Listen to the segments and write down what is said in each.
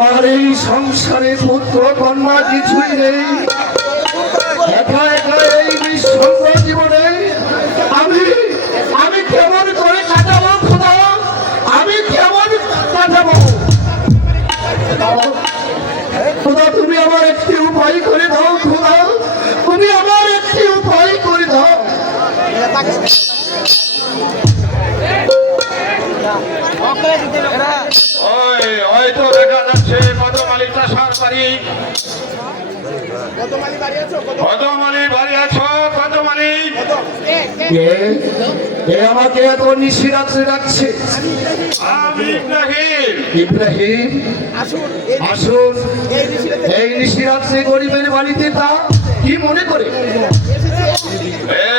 আমার এই সংসারে পুত্র কন্যা কিছুই নেই। একা একা এই নিঃসঙ্গ জীবনে আমি আমি কেমন করে কাটাবো খোদা, আমি কেমন কাটাবো খোদা? তুমি আমার একটি উপায় করে দাও খোদা, তুমি আমার একটি উপায় করে দাও। হয়তো দেখা যাচ্ছে কদমালি চাষার বাড়ি। কদমালি বাড়ি আছো? কদমালি আমাকে এত নিশিরাত্রে ডাকছে? আমি ইব্রাহিম। ইব্রাহিম আসুন এই নিশিরাত্রে গরিবের বাড়িতে, তা কি মনে করে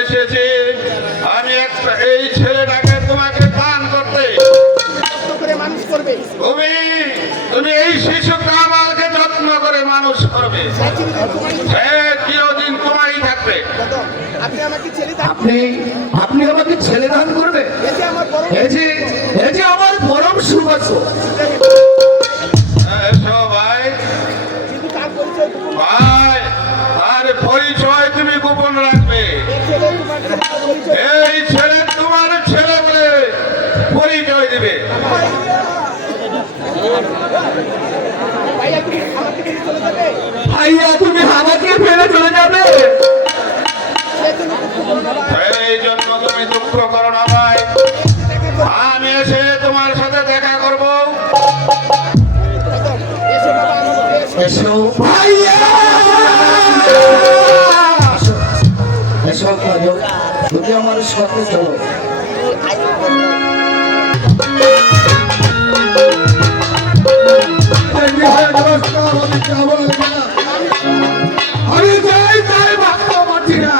এসেছি? আমি একটা এই ছেলেটাকে তোমাকে দান করতে। তুমি এই শিশুকে আমাকে যত্ন করে মানুষ করবে, চিরদিন তোমারই থাকবে। আপনি আমাকে ছেলে দান করবে? এই যে আমার পরম সুবাস। এসো ভাই, ভাই আর পরিচয় তুমি গোপন রাখবে। এই ছেলে তোমার ছেলে বলে পরিচয় দিবে। ভাইয়া তুমি আমাকে ফেলে চলে যাবে? এই জন্য তুমি দুঃখ করো না ভাই, আমি এসে তোমার সাথে দেখা করবো। এসো ভাইয়া, এসো তুমি আমার সাথে চলো। আমি যাই তাই ভাবতে পারছি না,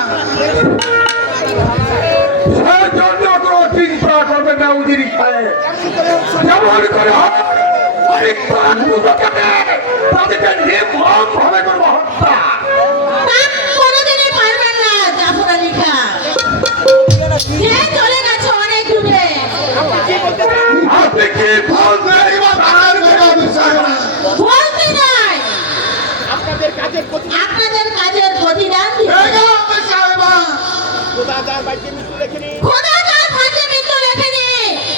সেজন্য কোনো চিন্তা করবে না। উদির খায় যেমন করে ভাবে করবো হত্যা। আপনি কি বলবেন? আপনাদের কাজের প্রতিদান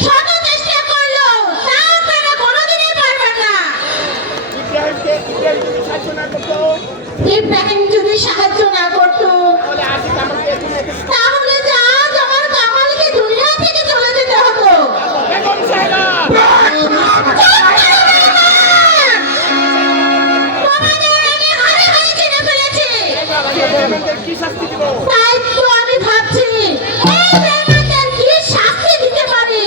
শত চেষ্টা করলো, তাও আপনারা কোনোদিনই পারবেন না। ইব্রাহিম যদি সাহায্য না করতো তাহলে আজ আমার কামালকে দুনিয়া থেকে চলে যেতে হতো। তাই তো আমি ভাবছি এই বেঈমানদের কি শাস্তি দিতে পারি।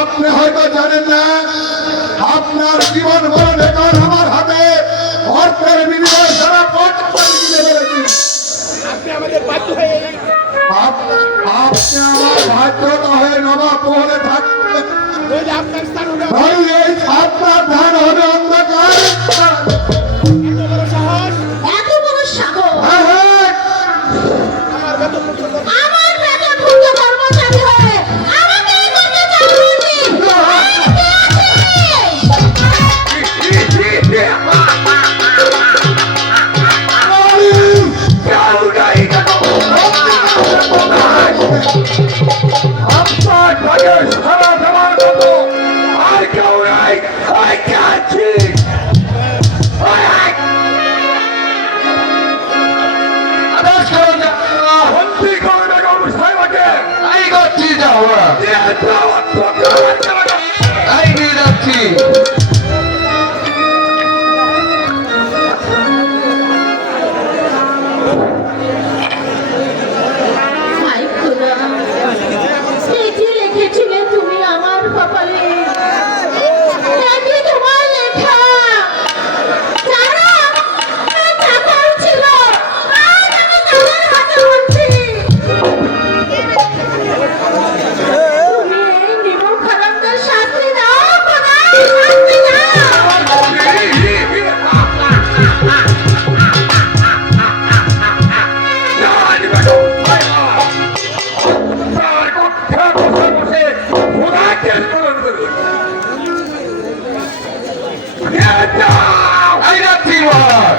আপনি হয়তো জানেন না, আপনার জীবন মরণ এখন আমার হাতে। অর্থের বিনিময়ে সারা আপনি আমার বাধ্যতা হয়ে নবাব মহলে থাকবেন। আপনার ধান হবে অন্ধকার। এত বড় সাহস! আমার বেতনভুক্ত কর্মচারী হয়ে আমাকে এই কাজে চাকরি দিন। Oh, এই রাত্রি বল।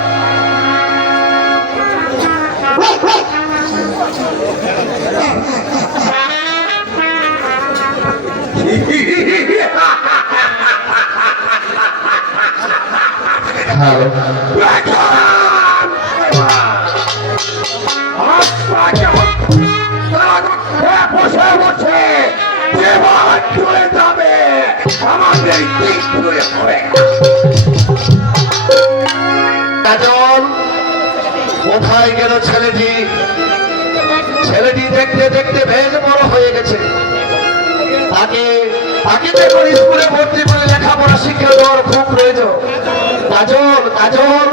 বসে বসে দেওয়াল চলে যাবে আমাদের দিক ধরে পড়ে। কাজল কোথায় গেল ছেলেটি? ছেলেটি দেখতে দেখতে বেশ বড় হয়ে গেছে। তাকে তাকে দেখুন স্কুলে ভর্তি করে লেখাপড়া শিক্ষা দেওয়ার খুব প্রয়োজন। কাজল কাজল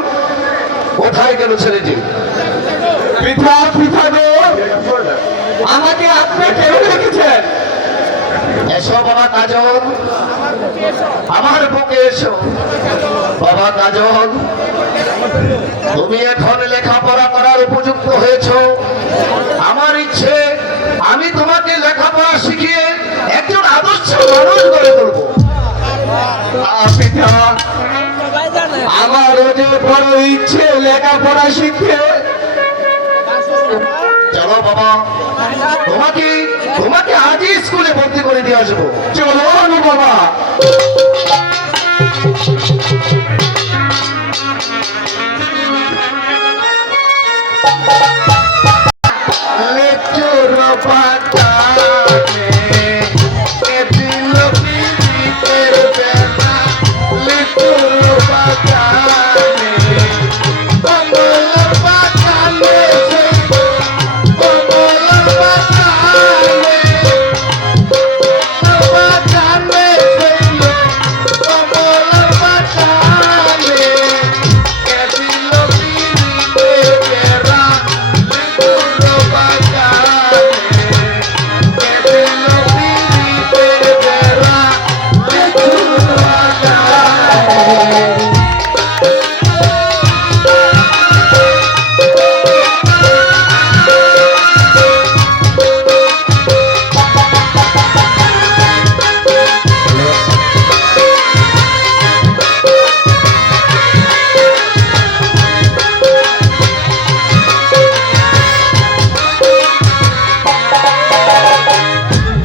কোথায় গেল ছেলেটি? পিতা পিতা গো, আমাকে আপনি কেন রেখেছেন? এসো বাবা কাজল, আমার বুকে এসো। বাবা কাজল, তুমি এখন লেখাপড়া করার উপযুক্ত হয়েছ। আমার ইচ্ছে আমি তোমাকে লেখাপড়া শিখিয়ে একজন আদর্শ মানুষ গড়ে তুলবো। পিতা, আমারও যে বড় ইচ্ছে লেখাপড়া শিখে। চলো বাবা, তোমাকে তোমাকে আজই স্কুলে ভর্তি করে দিয়ে আসবো। চলো না বাবা। লেচুর বাগানে এ দিল পিরিতের বেলা, লেচুর বাগানে কমলার বাগানে কমলার বাগানে বাগানে কমলার বাগানে এ দিল পিরিতের বেলা, লেচুর বাগানে এ দিল পিরিতের বেলা, লেচুর বাগানে।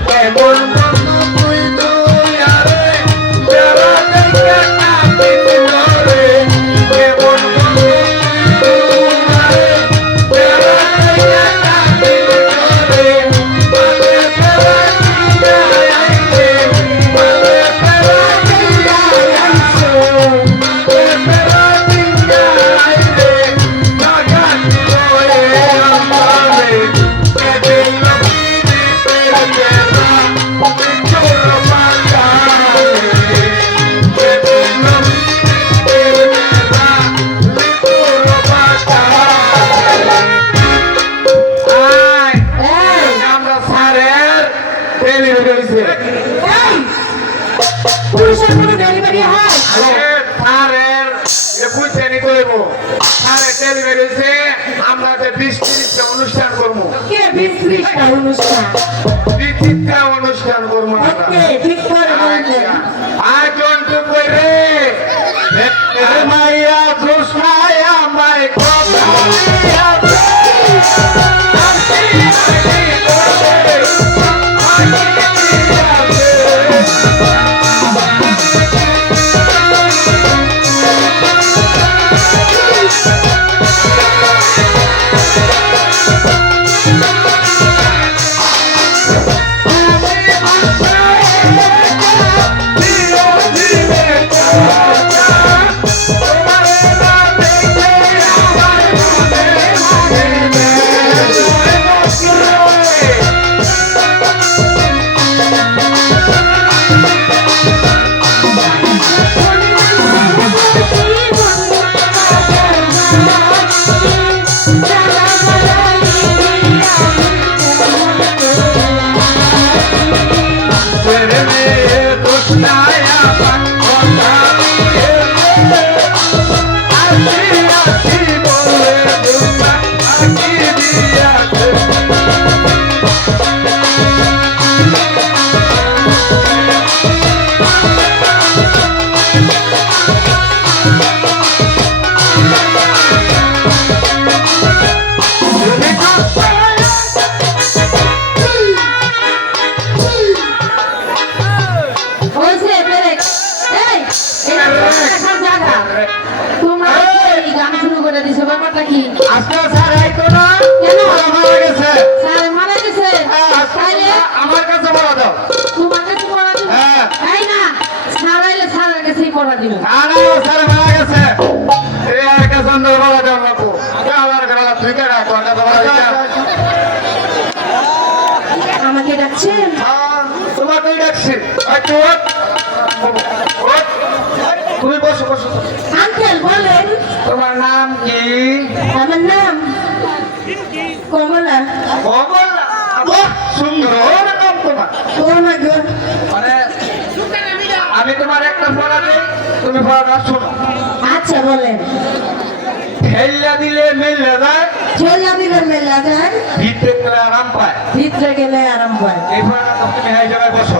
কেমন বন্ধু তুই তুই আরে যারা দেখে কাঁদিস নরে, কেমন বন্ধু তুই তুই আরে যারা দেখে কাঁদিস নরে, মানে ফেরা দিয়া আইলে, মানে ফেরা দিয়া আইছে, মানে ফেরা দিয়া আইলে, জাগা দিলে আমারে এদিন পিরিতের বেলা, লেচুর বাগানে এদিন পিরিতের বেলা, লেচুর বাগানে। আয় আমরা স্যারের ডেলিভারি হয়েছে। পুরুষের কোনো ডেলিভারি হয়? স্যারের বুঝতে নিতে হইব। স্যারের ডেলিভারি হয়েছে, আমরা যে 20-30টা অনুষ্ঠান করবো, কে বিশটা অনুষ্ঠান? 20টা অনুষ্ঠান করবো আমরা। ওকে, ঠিক করে বলবেন। আয়োজন তো করে মাইয়া ঘোষণায় আমায় কথা দিয়াছে। আমি ব্যাপারটা কি? আজকে স্যার আইতো না কেন? ওরা মারা গেছে স্যার মারা গেছে? হ্যাঁ, আজকে তাইলে আমার কাছে বলা দাও তোমার কাছে পড়া দিব? হ্যাঁ। এই না, স্যার আইলে স্যারের কাছেই পড়া দিব। আরে ও স্যার মারা গেছে এই আর কাছে অন্য বলা দাও না কো আমার ঘরে তুই কে রাখ তোর কাছে বলা দিছা আমাকে ডাকছেন? তোমাকেই ডাকছি একটু ওঠ। ওঠ। তুমি বসো বসো আঙ্কেল বলেন। তোমার নাম কি আমার নাম কমলা। কমলা বাহ সুন্দর নাম তোমার কমলা গো। মানে আমি তোমার একটা পড়া দেই তুমি পড়াটা শোনো আচ্ছা বলেন। হেল্লা দিলে মেল্লা যায় ছেলা দিলে মেলা যায়, ভিতরে গেলে আরাম পায় ভিতরে গেলে আরাম পায়। এই পড়াটা তুমি এই জায়গায় বসো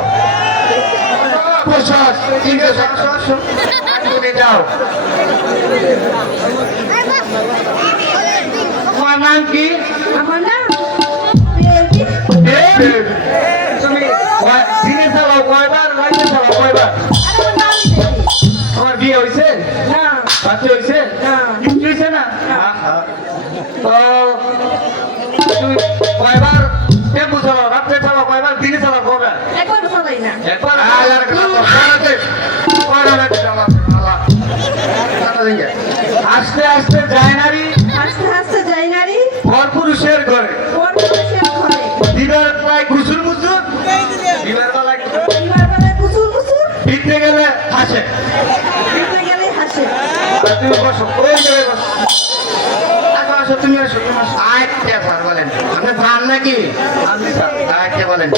বসো ঠিক আছে বসো তুমি যাও তোমার নাম কি আমার নাম বেবি। তুমি দিনে চালাও কয়বার রাইতে চালাও কয়বার আমার নাম বেবি। তোমার বিয়ে হয়েছে না বাচ্চা হয়েছে না। কিছু হয়েছে না তো তুমি কয়বার টেম্পু চালাও রাত্রে চালাও কয়বার দিনে চালাও কয়বার একবার চালাই না। একবার আর পড়াতে পড়াতে চালাও আস্তে আস্তে যায় নারী আস্তে আস্তে যাই নারী পর পুরুষের ঘরে কোন পুরুষের ঘরে, দিবার প্রায় ঘুষুর মুসুর দিবার বেলায় দিবার বেলায় কুচুর কুচুর, দিতে গেলে হাসে দিতে গেলে হাসে। আর তুমি বসো ওই জায়গায় বসো আসো আসো তুমি আসো তুমি আসো আচ্ছা স্যার বলেন আপনি প্রাণ নাকি আপনি আচ্ছা বলেন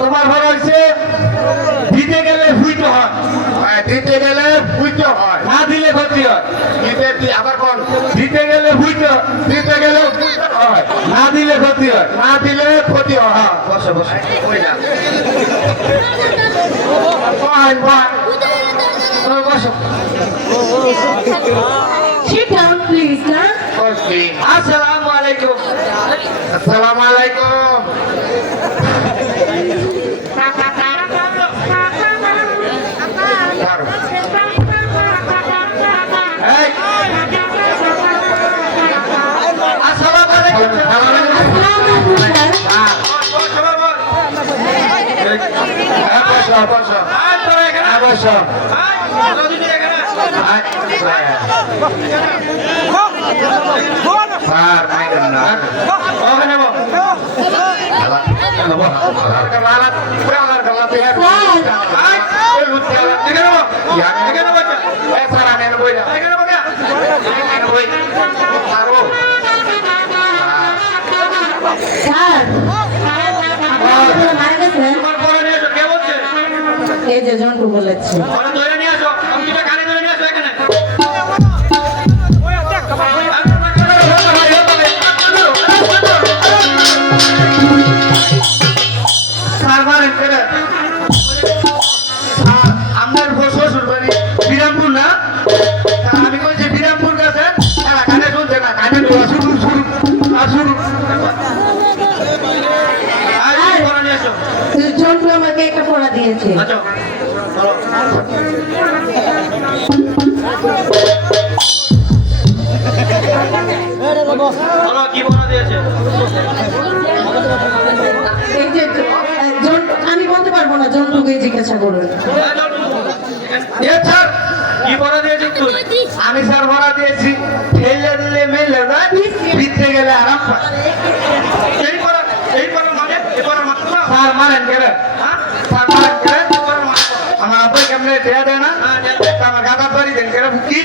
তোমার ঘর হয়েছে দিতে গেলে ভুইতে হয় দিতে গেলে ভুইতে হয় না দিলে ক্ষতি হয় দিতে আবার কোন দিতে গেলে ভুইতে দিতে গেলে ভুইতে হয় না দিলে ক্ষতি হয় না দিলে ক্ষতি হয় হ্যাঁ বসো বসো ওই না Fine, fine. বসো Sit down please না। আসসালামু আলাইকুম আসসালামু আলাইকুম এই, আসসালামু আলাইকুম আসসালামু আলাইকুম স্যার। বসো বসো বসো স্যার মাইকেন না ওখানে স্যার আপনারা মারা গেছেন? এই যে জন্টু বলেছে। আপনার শ্বশুর বাড়ি বিরামপুর না আমি বলছি বিরামপুর কাছে কানে শুনছে না কানে শুরু শুরু শুরু জন্টু আমাকে একটা পড়া দিয়েছে। আচ্ছা কি বলা দিয়েছে এই যে জন্টু, আমি বলতে পারবো না, জন্টুকে জিজ্ঞাসা করুন। কি পড়া দিয়েছি তুই আমি স্যার পড়া দিয়েছি ফেলে দিলে মেলে যায় ভিতরে গেলে আরাম পায় স্যার মানেন গেলে স্যার মানেন গেলে আমার আব্বাই কেমনে দেয়া দেয় না আমার গাদার বাড়ি দেন কেন কি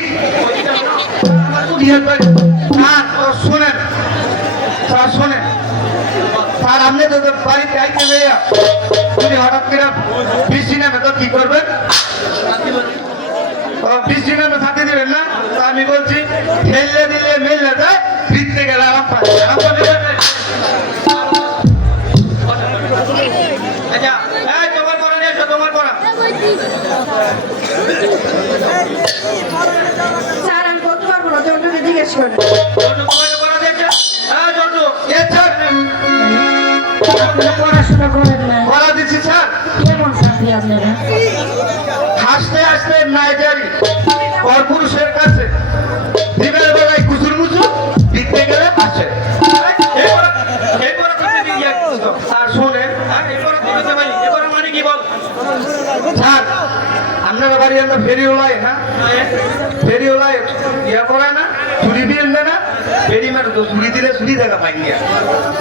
স্যার শোনেন স্যার শোনেন স্যার আপনি তো বাড়িতে আইতে বেরিয়া যদি হঠাৎ করে বৃষ্টি নামে তো কি করবেন বৃষ্টি নামে থাকতে দিবেন না তো আমি বলছি ঠেললে দিলে মেললে যায় ভিতরে গেলে আরাম পায় আরাম পাবে আচ্ছা এই তোমার পড়া নিয়ে এসো তোমার পড়া স্যার আমি বলতে পারবো না, জন্টুকে জিজ্ঞেস করেন। জন্টু তোমাকে পড়া দিয়েছে হ্যাঁ জন্টু আপনি পড়াশোনা করেন না, পড়া দিচ্ছি স্যার কেমন চাকরি আপনারা? হাসতে হাসতে নাইজারি পরপুরুষের কাছে আপনার বাড়ি আমরা ফেরিওলাই না ফেরিওলাই ইয়া করে না চুরি দিয়ে না ফেরি মার তো চুরি দিলে চুরি দেখা পাই গিয়া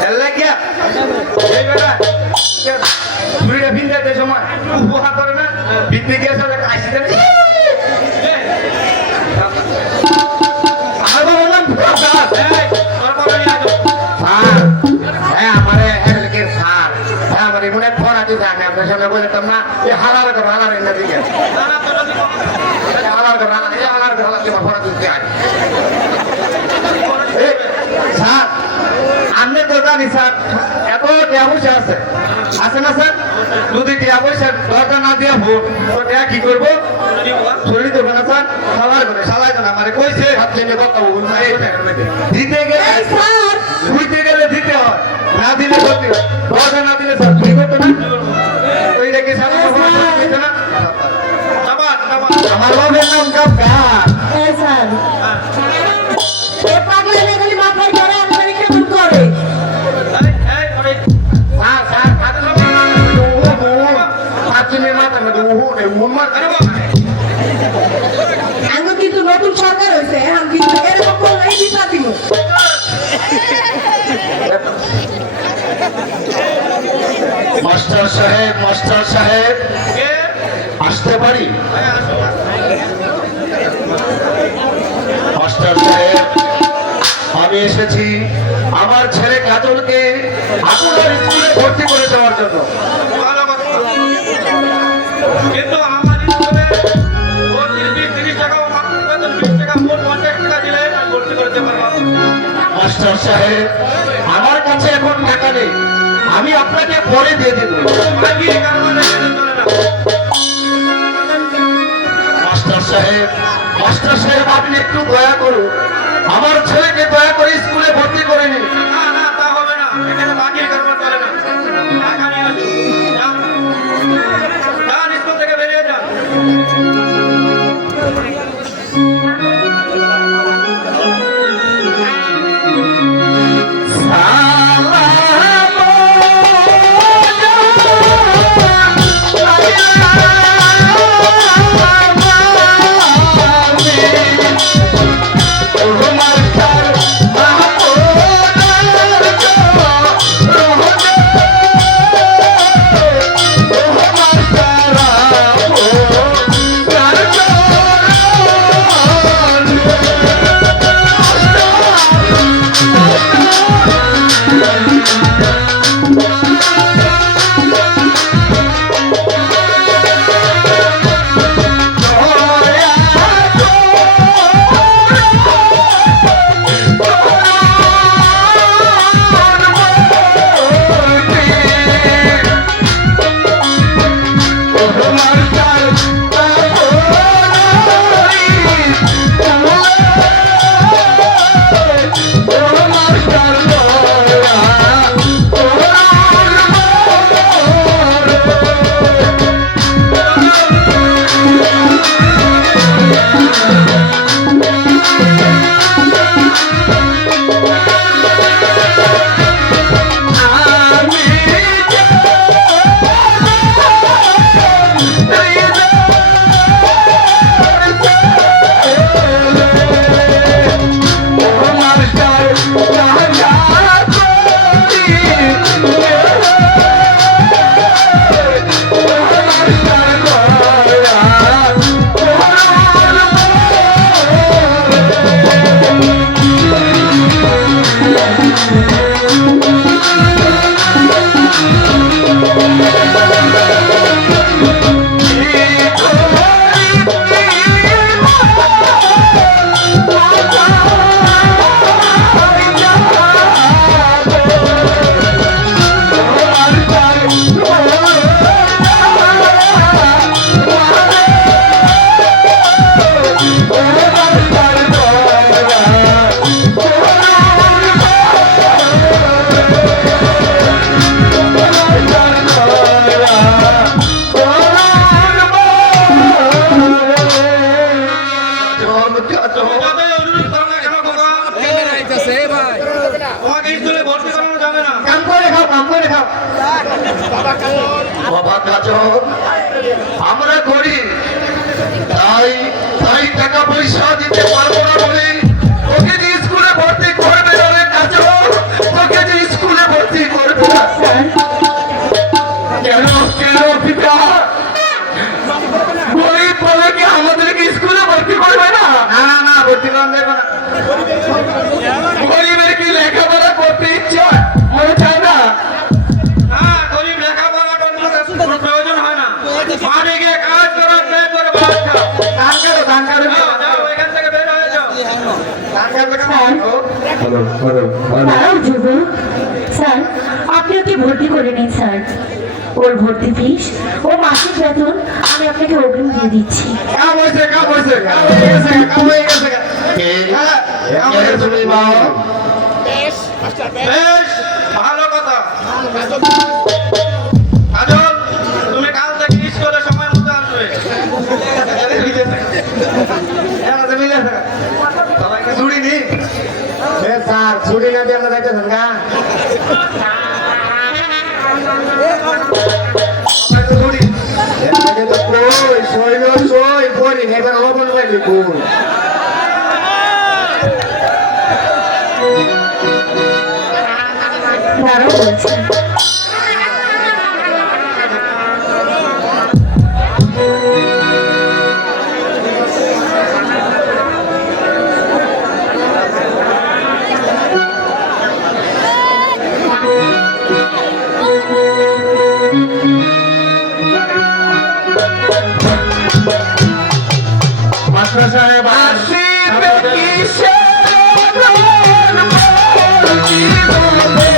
এল্লা গিয়া এই বেটা চুরিটা ভিন্দাতে সময় উপহার করে না বিক্রি দিয়ে সব আইসি দেবে আমার বললাম হ্যাঁ আমারে এলাকার স্যার হ্যাঁ আমার এমন এক ফোন আছে জানি আপনার সামনে বলতাম না এই হালার করে হালার এনে দিকে হালার করে হালার তোমার ফোন দিতে আয় স্যার আপনি তো জানি স্যার এত টাকা পয়সা আছে আছে না স্যার যদি টাকা পয়সা দরকার না দিয়ে ভোট তো টাকা কি করবো চলি দেবো না স্যার সালার করে সালাই দেন আমার কইছে দিতে গেলে এই স্যার বুঝতে গেলে দিতে হয় না দিলে করতে হয় দরকার না দিলে স্যার চুরি করতো না ওই রেখে স্যার না আমার বাবার নাম কাকা এই স্যার এ পাগলা নেগলি মাথায় ধরে আমাকে কেমন করে স্যার স্যার কাদের সব পাঁচিমের মাথার মধ্যে উহু নেই উহুর মাথা আমি কিন্তু নতুন সরকার হয়েছে এখন কিন্তু এরকম করলেই দিতা দিব মাস্টার সাহেব আসতে পারি মাস্টার সাহেব আমি এসেছি আমার ছেলে কাজলকে আপনার স্কুলে ভর্তি করে দেওয়ার জন্য কিন্তু আমার স্কুলে 30 টাকা 20 টাকা মোট 50 টাকা দিলে ভর্তি করতে পারবো মাস্টার সাহেব আমার কাছে এখন টাকা নেই আমি আপনাকে পরে দিয়ে দেব মাস্টার সাহেব আপনি একটু দয়া করুন আমার ছেলেকে দয়া করে স্কুলে ভর্তি করে নিন না না তা হবে না এখানে বাকি কারণ চলে না টাকা নিয়ে আসুন যান স্কুল থেকে বেরিয়ে যান বাবা কাজল আমরা গরিব ভাই টাকা পয়সা দিতে পারবো না বলে তোকে যে স্কুলে ভর্তি করবে না রে কাজল, তোকে যে স্কুলে ভর্তি করবে না। স্যার কেন কেন পিতা গরিব বলে কি আমাদেরকে স্কুলে ভর্তি করবে না? না না না ভর্তি করা যাবে না। গরিবের কি লেখাপড়া করতে ইচ্ছা মনে চায় না? হ্যাঁ, গরিব লেখাপড়া করতে কোনো প্রয়োজন হয় না। মাঠে গিয়ে কাজ করো, ট্রেন করে ভাত খাও। দান করো, দান করো। যাও, যাও, এখান থেকে বের হয়ে যাও। দান করবে কেন? স্যার দাঁড়াও ধ্রুব। স্যার আপনি ওকে ভর্তি করে নিন স্যার। ওর ভর্তি ফিস ও মাসিক বেতন আমি আপনাকে অগ্রিম দিয়ে দিচ্ছি। কাম হয়েছে, কাম হয়েছে, কাম হয়ে গেছে, কাম হয়ে গেছে। কাম হয়ে গেছে রে মা। বেশ, ভালো কথা। কাজল, তুমি কাল থেকে স্কুলে সময় মতো আসবে। সবাইকে ছুটি নি। স্যার ছুটি না দিয়ে আমরা যাইতেছেন গা? সবাইকে ছুটি। এটাকে তো কই, সই না সই, পড়ি না, এবার অবন লাগবে কই। দাঁড়াও বলছি। মাস্টার সাহেব আসিবে কিসের জীবনে